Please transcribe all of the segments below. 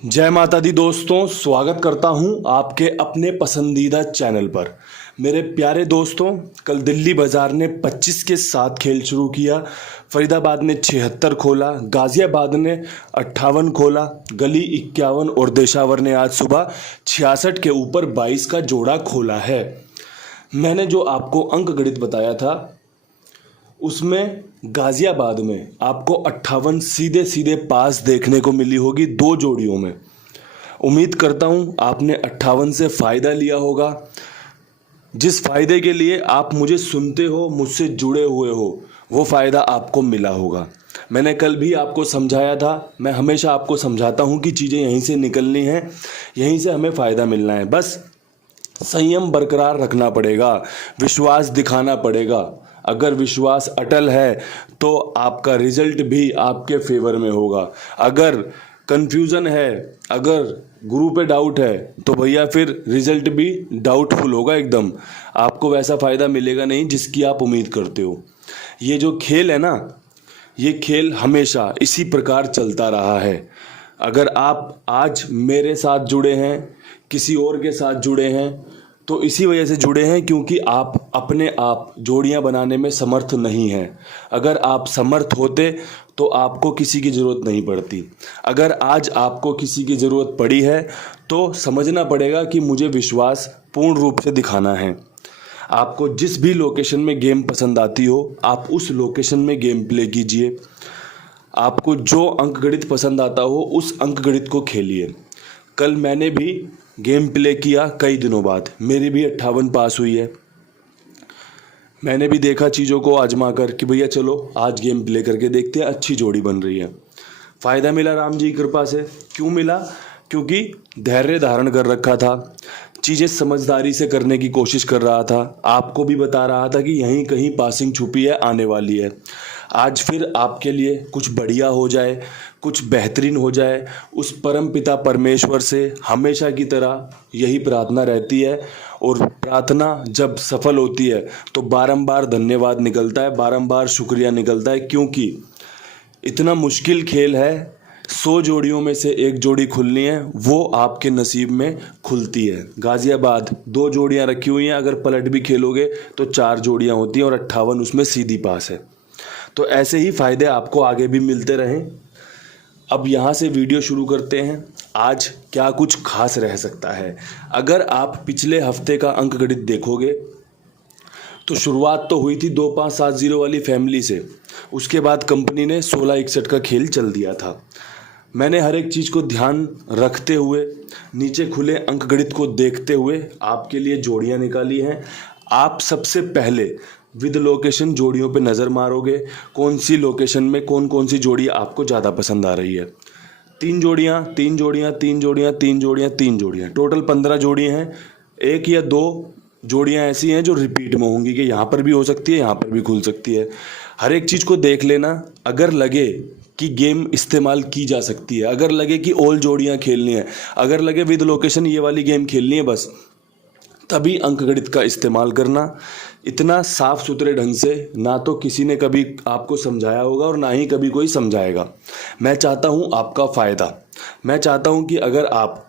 जय माता दी दोस्तों, स्वागत करता हूं आपके अपने पसंदीदा चैनल पर। मेरे प्यारे दोस्तों, कल दिल्ली बाज़ार ने 25 के साथ खेल शुरू किया। फरीदाबाद ने 76 खोला, गाज़ियाबाद ने 58 खोला, गली 51 और देशावर ने आज सुबह 66 के ऊपर 22 का जोड़ा खोला है। मैंने जो आपको अंक गणित बताया था उसमें गाज़ियाबाद में आपको 58 सीधे सीधे पास देखने को मिली होगी दो जोड़ियों में। उम्मीद करता हूं आपने 58 से फ़ायदा लिया होगा। जिस फ़ायदे के लिए आप मुझे सुनते हो, मुझसे जुड़े हुए हो, वो फ़ायदा आपको मिला होगा। मैंने कल भी आपको समझाया था, मैं हमेशा आपको समझाता हूं कि चीज़ें यहीं से निकलनी हैं, यहीं से हमें फ़ायदा मिलना है। बस संयम बरकरार रखना पड़ेगा, विश्वास दिखाना पड़ेगा। अगर विश्वास अटल है तो आपका रिजल्ट भी आपके फेवर में होगा। अगर कन्फ्यूज़न है, अगर गुरु पे डाउट है, तो भैया फिर रिजल्ट भी डाउटफुल होगा एकदम। आपको वैसा फ़ायदा मिलेगा नहीं जिसकी आप उम्मीद करते हो। ये जो खेल है ना, ये खेल हमेशा इसी प्रकार चलता रहा है। अगर आप आज मेरे साथ जुड़े हैं, किसी और के साथ जुड़े हैं, तो इसी वजह से जुड़े हैं क्योंकि आप अपने आप जोड़ियां बनाने में समर्थ नहीं हैं। अगर आप समर्थ होते तो आपको किसी की ज़रूरत नहीं पड़ती। अगर आज आपको किसी की ज़रूरत पड़ी है तो समझना पड़ेगा कि मुझे विश्वास पूर्ण रूप से दिखाना है। आपको जिस भी लोकेशन में गेम पसंद आती हो, आप उस लोकेशन में गेम प्ले कीजिए। आपको जो अंकगणित पसंद आता हो उस अंकगणित को खेलिए। कल मैंने भी गेम प्ले किया कई दिनों बाद, मेरी भी 58 पास हुई है। मैंने भी देखा चीज़ों को आजमा कर कि भैया चलो आज गेम प्ले करके देखते हैं, अच्छी जोड़ी बन रही है। फ़ायदा मिला राम जी की कृपा से। क्यों मिला? क्योंकि धैर्य धारण कर रखा था, चीज़ें समझदारी से करने की कोशिश कर रहा था, आपको भी बता रहा था कि यहीं कहीं पासिंग छुपी है, आने वाली है। आज फिर आपके लिए कुछ बढ़िया हो जाए, कुछ बेहतरीन हो जाए, उस परम पिता परमेश्वर से हमेशा की तरह यही प्रार्थना रहती है। और प्रार्थना जब सफल होती है तो बारंबार धन्यवाद निकलता है, बारंबार शुक्रिया निकलता है, क्योंकि इतना मुश्किल खेल है। 100 जोड़ियों में से एक जोड़ी खुलनी है, वो आपके नसीब में खुलती है। गाज़ियाबाद 2 जोड़ियां रखी हुई हैं, अगर पलट भी खेलोगे तो 4 जोड़ियां होती हैं और 58 उसमें सीधी पास है। तो ऐसे ही फ़ायदे आपको आगे भी मिलते रहें। अब यहाँ से वीडियो शुरू करते हैं। आज क्या कुछ खास रह सकता है? अगर आप पिछले हफ्ते का अंकगणित देखोगे तो शुरुआत तो हुई थी 2570 वाली फैमिली से, उसके बाद कंपनी ने 1661 का खेल चल दिया था। मैंने हर एक चीज़ को ध्यान रखते हुए, नीचे खुले अंकगणित को देखते हुए आपके लिए जोड़ियां निकाली हैं। आप सबसे पहले विद लोकेशन जोड़ियों पे नज़र मारोगे, कौन सी लोकेशन में कौन कौन सी जोड़ी आपको ज़्यादा पसंद आ रही है। 3 जोड़ियाँ, 3 जोड़ियाँ, 3 जोड़ियाँ, 3 जोड़ियाँ, 3 जोड़ियाँ, टोटल 15 जोड़ियाँ हैं। 1 या 2 जोड़ियाँ ऐसी हैं जो रिपीट में होंगी कि यहाँ पर भी हो सकती है, यहाँ पर भी खुल सकती है। हर एक चीज़ को देख लेना। अगर लगे कि गेम इस्तेमाल की जा सकती है, अगर लगे कि ऑल जोड़ियाँ खेलनी है, अगर लगे विद लोकेशन ये वाली गेम खेलनी है, बस तभी अंकगणित का इस्तेमाल करना। इतना साफ सुथरे ढंग से ना तो किसी ने कभी आपको समझाया होगा और ना ही कभी कोई समझाएगा। मैं चाहता हूँ आपका फ़ायदा। मैं चाहता हूँ कि अगर आप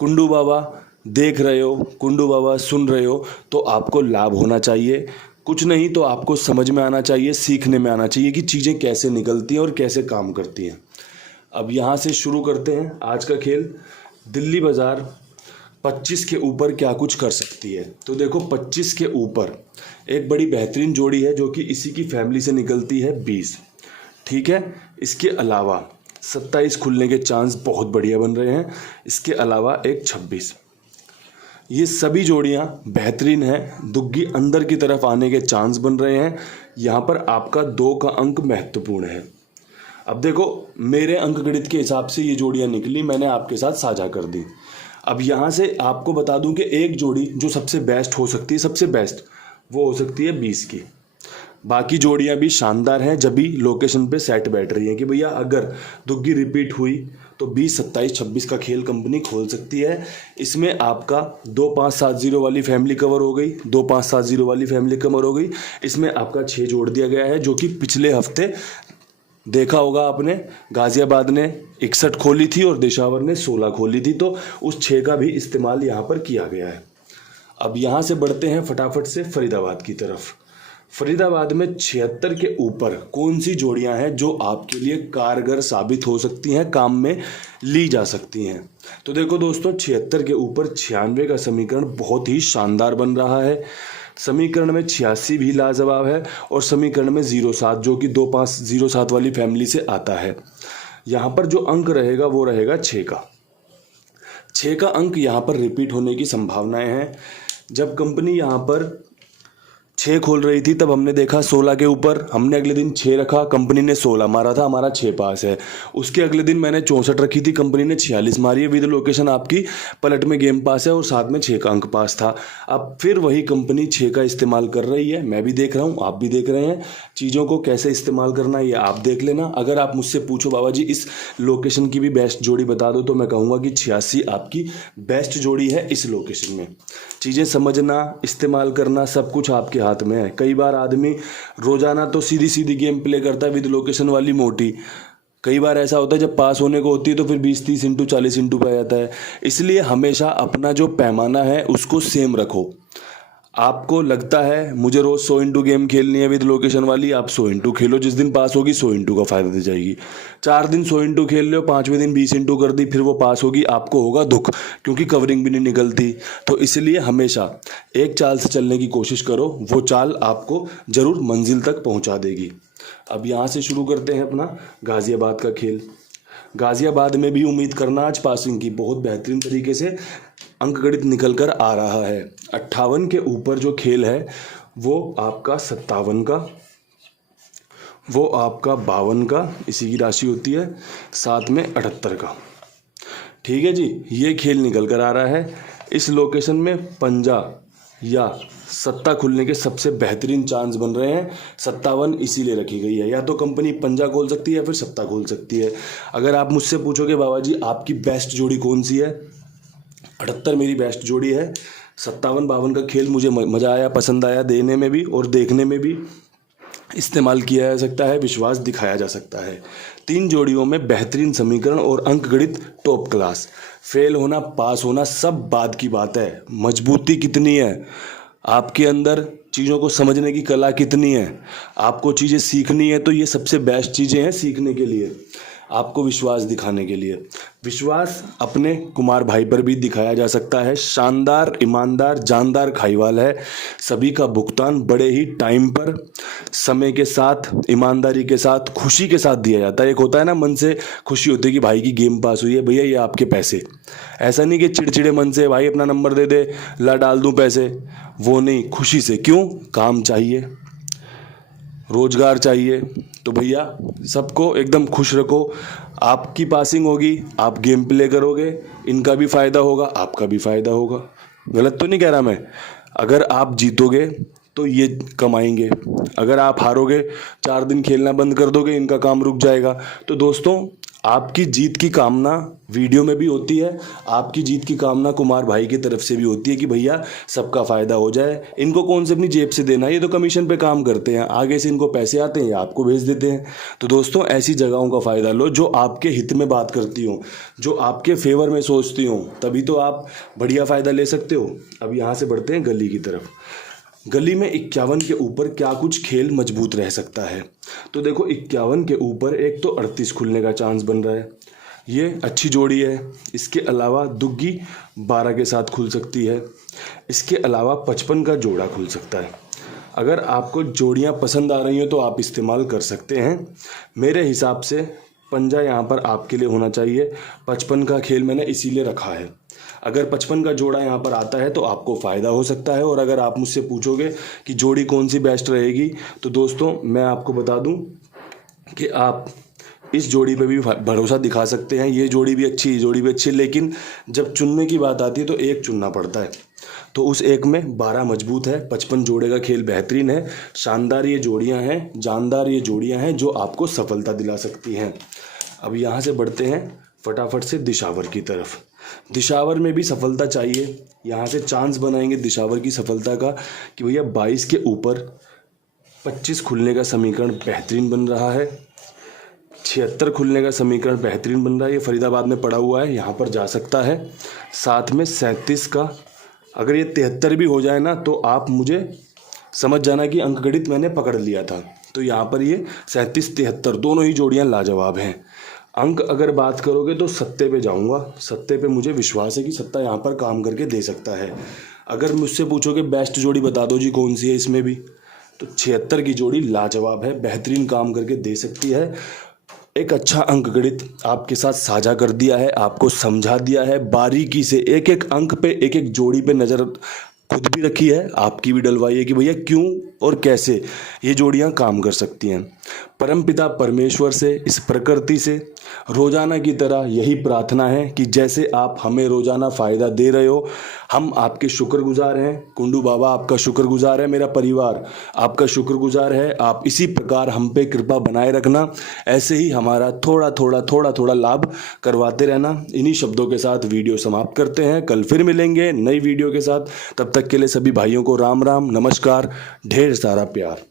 कुंडू बाबा देख रहे हो, कुंडू बाबा सुन रहे हो, तो आपको लाभ होना चाहिए। कुछ नहीं तो आपको समझ में आना चाहिए, सीखने में आना चाहिए कि चीज़ें कैसे निकलती हैं और कैसे काम करती हैं। अब यहाँ से शुरू करते हैं आज का खेल। दिल्ली बाज़ार 25 के ऊपर क्या कुछ कर सकती है। तो देखो 25 के ऊपर एक बड़ी बेहतरीन जोड़ी है जो कि इसी की फैमिली से निकलती है, 20। ठीक है, इसके अलावा 27 खुलने के चांस बहुत बढ़िया बन रहे हैं। इसके अलावा एक 26। ये सभी जोड़ियां बेहतरीन हैं, दुग्गी अंदर की तरफ आने के चांस बन रहे हैं। यहाँ पर आपका 2 का अंक महत्वपूर्ण है। अब देखो मेरे अंकगणित के हिसाब से ये जोड़ियां निकली, मैंने आपके साथ साझा कर दी। अब यहाँ से आपको बता दूं कि एक जोड़ी जो सबसे बेस्ट हो सकती है, सबसे बेस्ट वो हो सकती है 20 की। बाकी जोड़ियां भी शानदार हैं जब भी लोकेशन पे सेट बैठ रही हैं कि भैया अगर दुग्गी रिपीट हुई तो 20, 27, 26 का खेल कंपनी खोल सकती है। इसमें आपका 2570 वाली फैमिली कवर हो गई, 2570 वाली फैमिली कवर हो गई। इसमें आपका 6 जोड़ दिया गया है जो कि पिछले हफ्ते देखा होगा आपने, गाजियाबाद ने 61 खोली थी और दिशावर ने 16 खोली थी, तो उस 6 का भी इस्तेमाल यहाँ पर किया गया है। अब यहाँ से बढ़ते हैं फटाफट से फरीदाबाद की तरफ। फरीदाबाद में 76 के ऊपर कौन सी जोड़ियां हैं जो आपके लिए कारगर साबित हो सकती हैं, काम में ली जा सकती हैं? तो देखो दोस्तों, 76 के ऊपर 96 का समीकरण बहुत ही शानदार बन रहा है। समीकरण में 86 भी लाजवाब है और समीकरण में 07 जो कि 2507 वाली फैमिली से आता है। यहाँ पर जो अंक रहेगा वो रहेगा 6 का। 6 का अंक यहाँ पर रिपीट होने की संभावनाएं हैं। जब कंपनी यहाँ पर 6 खोल रही थी तब हमने देखा 16 के ऊपर, हमने अगले दिन 6 रखा, कंपनी ने 16 मारा था, हमारा 6 पास है। उसके अगले दिन मैंने 64 रखी थी, कंपनी ने 46 मारी है, विद लोकेशन आपकी पलट में गेम पास है और साथ में 6 का अंक पास था। अब फिर वही कंपनी 6 का इस्तेमाल कर रही है, मैं भी देख रहा हूँ, आप भी देख रहे हैं। चीज़ों को कैसे इस्तेमाल करना ये आप देख लेना। अगर आप मुझसे पूछो बाबा जी इस लोकेशन की भी बेस्ट जोड़ी बता दो, तो मैं कहूँगा कि 86 आपकी बेस्ट जोड़ी है इस लोकेशन में। चीज़ें समझना, इस्तेमाल करना सब कुछ आपके हाथ में है। कई बार आदमी रोजाना तो सीधी सीधी गेम प्ले करता है विद लोकेशन वाली मोटी, कई बार ऐसा होता है जब पास होने को होती है तो फिर 20-30 इंटू 40 इंटू पे आ जाता है। इसलिए हमेशा अपना जो पैमाना है उसको सेम रखो। आपको लगता है मुझे रोज 100 इंटू गेम खेलनी है विद लोकेशन वाली, आप 100 इंटू खेलो, जिस दिन पास होगी 100 इंटू का फायदा दे जाएगी। 4 दिन 100 इंटू खेल लो, 5वें दिन 20 इंटू कर दी, फिर वो पास होगी, आपको होगा दुख, क्योंकि कवरिंग भी नहीं निकलती। तो इसलिए हमेशा एक चाल से चलने की कोशिश करो, वो चाल आपको जरूर मंजिल तक पहुंचा देगी। अब यहाँ से शुरू करते हैं अपना गाजियाबाद का खेल। गाजियाबाद में भी उम्मीद करना आज पासिंग की, बहुत बेहतरीन तरीके से अंकगणित निकल कर आ रहा है। 58 के ऊपर जो खेल है वो आपका 57 का, वो आपका 52 का, इसी की राशि होती है, साथ में 78 का। ठीक है जी, ये खेल निकल कर आ रहा है। इस लोकेशन में पंजा या सत्ता खुलने के सबसे बेहतरीन चांस बन रहे हैं। 57 इसीलिए रखी गई है, या तो कंपनी पंजा खोल सकती है या फिर सत्ता खोल सकती है। अगर आप मुझसे पूछोगे बाबा जी आपकी बेस्ट जोड़ी कौन सी है, 78 मेरी बेस्ट जोड़ी है। 57-52 का खेल मुझे मज़ा आया, पसंद आया, देने में भी और देखने में भी। इस्तेमाल किया जा सकता है, विश्वास दिखाया जा सकता है। 3 जोड़ियों में बेहतरीन समीकरण और अंकगणित टॉप क्लास। फेल होना पास होना सब बाद की बात है, मजबूती कितनी है आपके अंदर, चीज़ों को समझने की कला कितनी है, आपको चीज़ें सीखनी है, तो ये सबसे बेस्ट चीज़ें हैं सीखने के लिए, आपको विश्वास दिखाने के लिए। विश्वास अपने कुमार भाई पर भी दिखाया जा सकता है। शानदार, ईमानदार, जानदार खाईवाल है। सभी का भुगतान बड़े ही टाइम पर, समय के साथ, ईमानदारी के साथ, खुशी के साथ दिया जाता है। एक होता है ना, मन से खुशी होती है कि भाई की गेम पास हुई है, भैया ये आपके पैसे। ऐसा नहीं कि चिड़चिड़े मन से भाई अपना नंबर दे दे, ला डाल दूं पैसे, वो नहीं, खुशी से। क्यों? काम चाहिए, रोजगार चाहिए, तो भैया सबको एकदम खुश रखो। आपकी पासिंग होगी, आप गेम प्ले करोगे, इनका भी फ़ायदा होगा, आपका भी फ़ायदा होगा। गलत तो नहीं कह रहा मैं। अगर आप जीतोगे तो ये कमाएंगे, अगर आप हारोगे, 4 दिन खेलना बंद कर दोगे, इनका काम रुक जाएगा। तो दोस्तों, आपकी जीत की कामना वीडियो में भी होती है, आपकी जीत की कामना कुमार भाई की तरफ से भी होती है कि भैया सबका फ़ायदा हो जाए। इनको कौन से अपनी जेब से देना है, ये तो कमीशन पे काम करते हैं, आगे से इनको पैसे आते हैं या आपको भेज देते हैं। तो दोस्तों, ऐसी जगहों का फ़ायदा लो जो आपके हित में बात करती हो, जो आपके फेवर में सोचती हो, तभी तो आप बढ़िया फ़ायदा ले सकते हो। अब यहाँ से बढ़ते हैं गली की तरफ। गली में 51 के ऊपर क्या कुछ खेल मजबूत रह सकता है? तो देखो, 51 के ऊपर एक तो 38 खुलने का चांस बन रहा है, ये अच्छी जोड़ी है। इसके अलावा दुग्गी 12 के साथ खुल सकती है। इसके अलावा 55 का जोड़ा खुल सकता है। अगर आपको जोड़ियां पसंद आ रही हो तो आप इस्तेमाल कर सकते हैं। मेरे हिसाब से पंजा यहाँ पर आपके लिए होना चाहिए। 55 का खेल मैंने इसीलिए रखा है। अगर 55 का जोड़ा यहाँ पर आता है तो आपको फ़ायदा हो सकता है। और अगर आप मुझसे पूछोगे कि जोड़ी कौन सी बेस्ट रहेगी, तो दोस्तों मैं आपको बता दूं कि आप इस जोड़ी पे भी भरोसा दिखा सकते हैं। ये जोड़ी भी अच्छी, ये जोड़ी भी अच्छी, लेकिन जब चुनने की बात आती है तो एक चुनना पड़ता है। तो उस एक में 12 मजबूत है, 55 जोड़े का खेल बेहतरीन है। शानदार ये जोड़ियां हैं, जानदार ये जोड़ियां हैं जो आपको सफलता दिला सकती हैं। अब यहाँ से बढ़ते हैं फटाफट से दिशावर की तरफ। दिशावर में भी सफलता चाहिए। यहाँ से चांस बनाएंगे दिशावर की सफलता का कि भैया 22 के ऊपर 25 खुलने का समीकरण बेहतरीन बन रहा है। 76 खुलने का समीकरण बेहतरीन बन रहा है। ये फरीदाबाद में पड़ा हुआ है, यहाँ पर जा सकता है। साथ में 37 का, अगर ये 73 भी हो जाए ना तो आप मुझे समझ जाना कि अंकगणित मैंने पकड़ लिया था। तो यहाँ पर ये 37 73 दोनों ही जोड़ियाँ लाजवाब हैं। अंक अगर बात करोगे तो सत्ते पे जाऊँगा। सत्ते पे मुझे विश्वास है कि सत्ता यहाँ पर काम करके दे सकता है। अगर मुझसे पूछोगे बेस्ट जोड़ी बता दो जी कौन सी है इसमें भी, तो 76 की जोड़ी लाजवाब है, बेहतरीन काम करके दे सकती है। एक अच्छा अंकगणित आपके साथ साझा कर दिया है, आपको समझा दिया है बारीकी से, एक एक अंक पे एक एक जोड़ी पे नज़र खुद भी रखी है, आपकी भी डलवाई है कि भैया क्यों और कैसे ये जोड़ियां काम कर सकती हैं। परमपिता परमेश्वर से, इस प्रकृति से रोज़ाना की तरह यही प्रार्थना है कि जैसे आप हमें रोज़ाना फ़ायदा दे रहे हो, हम आपके शुक्रगुजार हैं। कुंडू बाबा आपका शुक्रगुजार है, मेरा परिवार आपका शुक्रगुजार है। आप इसी प्रकार हम पे कृपा बनाए रखना, ऐसे ही हमारा थोड़ा थोड़ा लाभ करवाते रहना। इन्हीं शब्दों के साथ वीडियो समाप्त करते हैं। कल फिर मिलेंगे नई वीडियो के साथ। तब तक के लिए सभी भाइयों को राम राम, नमस्कार, ढेर सारा प्यार।